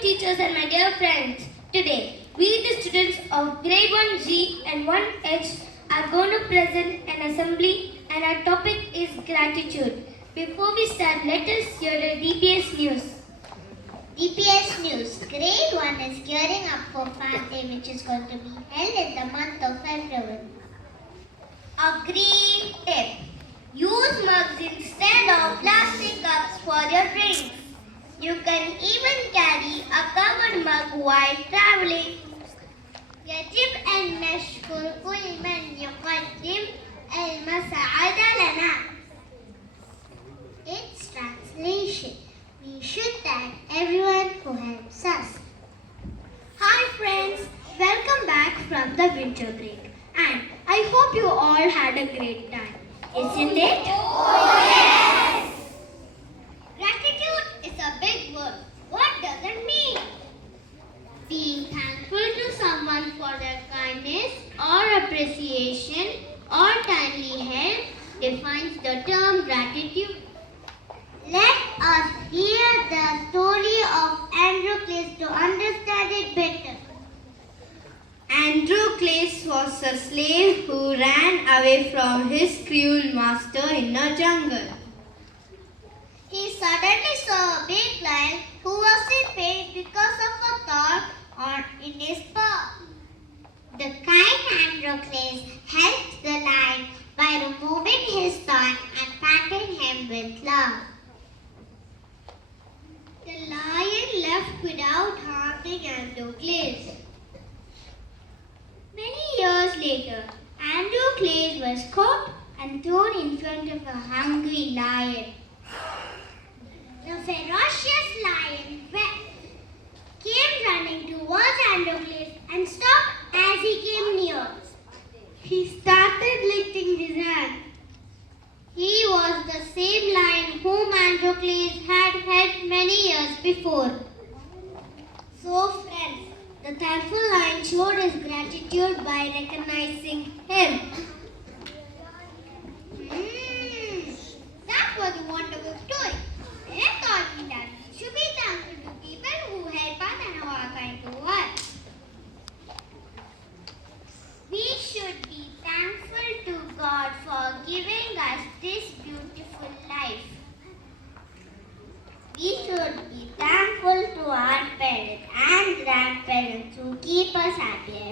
teachers and my dear friends. Today, we the students of grade 1G and 1H are going to present an assembly and our topic is gratitude. Before we start, let us hear the DPS news. DPS News. Grade 1 is gearing up for Fan Day, which is going to be held in the month of February. A green tip. Use mugs instead of plastic cups for your drinks. You can even carry a covered mug while traveling. يجب أن نشكر كل من يقدم المساعدة لنا. Its translation. We should thank everyone who helps us. Hi friends, welcome back from the winter break. And I hope you all had a great time. Isn't it? Oh yes! Gratitude is a big word. What does it mean? Being thankful to someone for their kindness or appreciation or timely help defines the term gratitude. Let us hear the story of Andrew Claes to understand it better. Andrew Claes was a slave who ran away from his cruel master in a jungle. He suddenly saw a big lion who was in pain because of a thorn in his paw. The kind Andrew Claes helped the lion by removing his thorn and patting him with love. The lion left without harming Andrew Claes. Many years later, Andrew Claes was caught and thrown in front of a hungry lion. The ferocious lion came running towards Andrew Claes and stopped as he came near. He started licking his hand. He was the same lion whom Andrew Claes had helped many years before. So friends, the thankful lion showed his gratitude by recognizing him. That was a wonderful story. It taught me that we should be thankful to people who help us and who are kind to us. We should be thankful to God for giving us this beautiful life. We should be thankful to our parents and grandparents who keep us happy